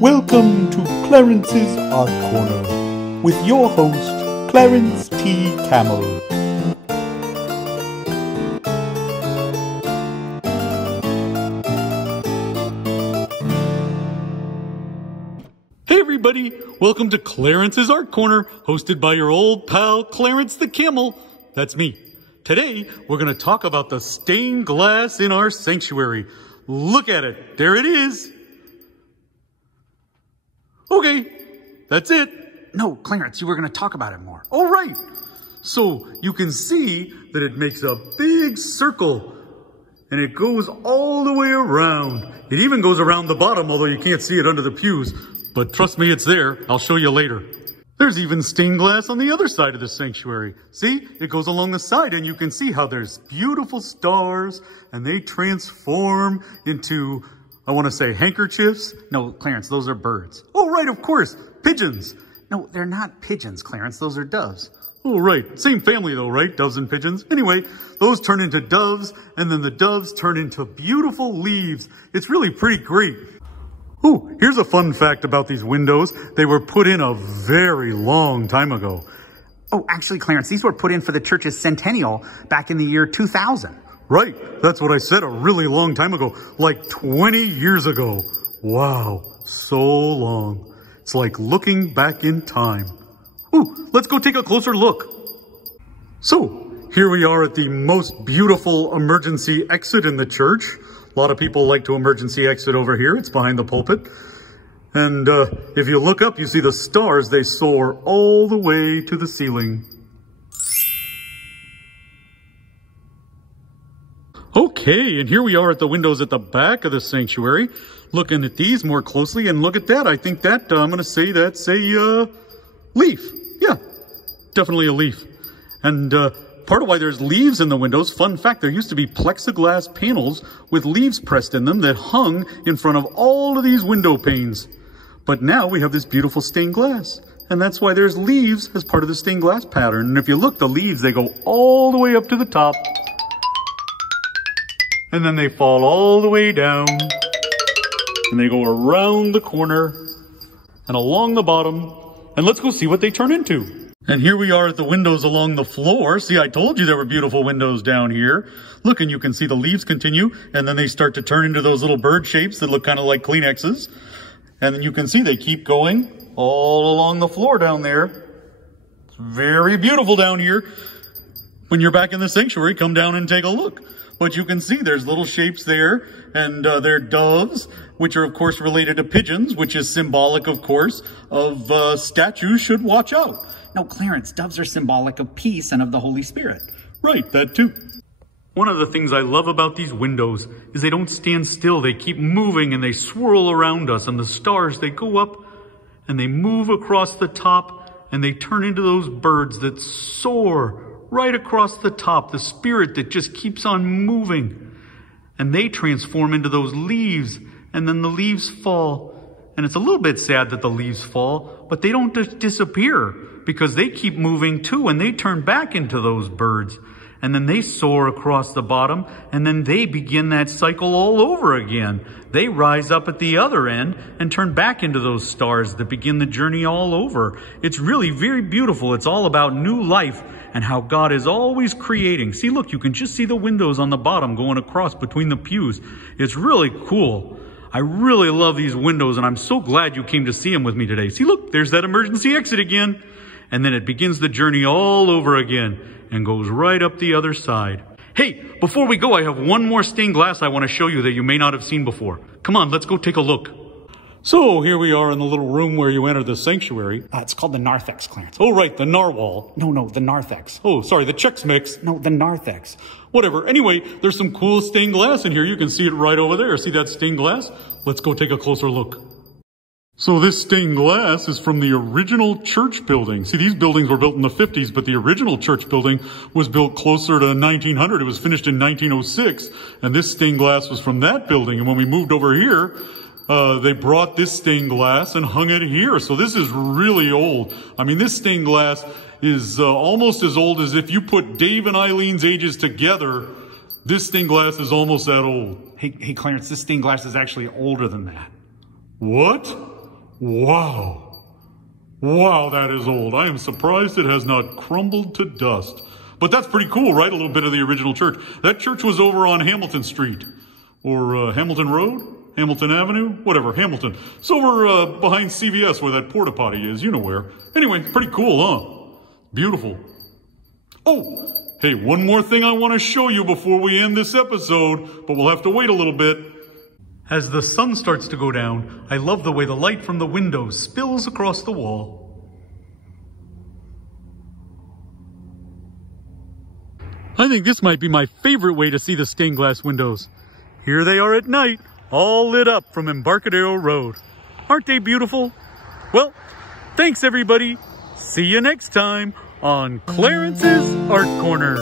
Welcome to Clarence's Art Corner with your host, Clarence T. Camel. Hey everybody, welcome to Clarence's Art Corner, hosted by your old pal Clarence the Camel. That's me. Today, we're going to talk about the stained glass in our sanctuary. Look at it. There it is. Okay, that's it. No, Clarence, you were going to talk about it more. All right. So you can see that it makes a big circle and it goes all the way around. It even goes around the bottom, although you can't see it under the pews. But trust me, it's there. I'll show you later. There's even stained glass on the other side of the sanctuary. See, it goes along the side and you can see how there's beautiful stars and they transform into, I want to say handkerchiefs. No, Clarence, those are birds. Oh, right, of course. Pigeons. No, they're not pigeons, Clarence. Those are doves. Oh, right. Same family though, right? Doves and pigeons. Anyway, those turn into doves and then the doves turn into beautiful leaves. It's really pretty great. Oh, here's a fun fact about these windows. They were put in a very long time ago. Oh, actually, Clarence, these were put in for the church's centennial back in the year 2000. Right. That's what I said, a really long time ago. Like 20 years ago. Wow. So long. It's like looking back in time. Ooh, let's go take a closer look. So, here we are at the most beautiful emergency exit in the church. A lot of people like to emergency exit over here. It's behind the pulpit. And if you look up, you see the stars. They soar all the way to the ceiling. Okay, and here we are at the windows at the back of the sanctuary. Looking at these more closely, and look at that. I think that, I'm going to say that's a leaf. Yeah, definitely a leaf. And part of why there's leaves in the windows, fun fact, there used to be plexiglass panels with leaves pressed in them that hung in front of all of these window panes. But now we have this beautiful stained glass. And that's why there's leaves as part of the stained glass pattern. And if you look, the leaves, they go all the way up to the top. And then they fall all the way down. And they go around the corner and along the bottom. And let's go see what they turn into. And here we are at the windows along the floor. See, I told you there were beautiful windows down here. Look, and you can see the leaves continue, and then they start to turn into those little bird shapes that look kind of like Kleenexes. And then you can see they keep going all along the floor down there. It's very beautiful down here. When you're back in the sanctuary, come down and take a look. But you can see there's little shapes there, and they're doves, which are, of course, related to pigeons, which is symbolic, of course, of statues should watch out. No, Clarence, doves are symbolic of peace and of the Holy Spirit. Right, that too. One of the things I love about these windows is they don't stand still. They keep moving and they swirl around us. And the stars, they go up and they move across the top and they turn into those birds that soar right across the top. The spirit that just keeps on moving. And they transform into those leaves and then the leaves fall. And it's a little bit sad that the leaves fall, but they don't just disappear because they keep moving too and they turn back into those birds. And then they soar across the bottom and then they begin that cycle all over again. They rise up at the other end and turn back into those stars that begin the journey all over. It's really very beautiful. It's all about new life and how God is always creating. See, look, you can just see the windows on the bottom going across between the pews. It's really cool. I really love these windows and I'm so glad you came to see them with me today. See, look, there's that emergency exit again. And then it begins the journey all over again and goes right up the other side. Hey, before we go, I have one more stained glass I want to show you that you may not have seen before. Come on, let's go take a look. So here we are in the little room where you enter the sanctuary. It's called the narthex, Clarence. Oh, right, the narwhal. No, the narthex. Oh, sorry, the Chex Mix. No, the narthex. Whatever. Anyway, there's some cool stained glass in here. You can see it right over there. See that stained glass? Let's go take a closer look. So this stained glass is from the original church building. See, these buildings were built in the 50s, but the original church building was built closer to 1900. It was finished in 1906, and this stained glass was from that building. And when we moved over here, they brought this stained glass and hung it here. So this is really old. I mean, this stained glass is almost as old as if you put Dave and Eileen's ages together. This stained glass is almost that old. Hey, Clarence, this stained glass is actually older than that. What? Wow. Wow, that is old. I am surprised it has not crumbled to dust. But that's pretty cool, right? A little bit of the original church. That church was over on Hamilton Street. Or Hamilton Road? Hamilton Avenue? Whatever, Hamilton. It's over behind CVS where that porta potty is. You know where. Anyway, pretty cool, huh? Beautiful. Oh, hey, one more thing I want to show you before we end this episode, but we'll have to wait a little bit. As the sun starts to go down, I love the way the light from the windows spills across the wall. I think this might be my favorite way to see the stained glass windows. Here they are at night, all lit up from Embarcadero Road. Aren't they beautiful? Well, thanks everybody. See you next time on Clarence's Art Corner.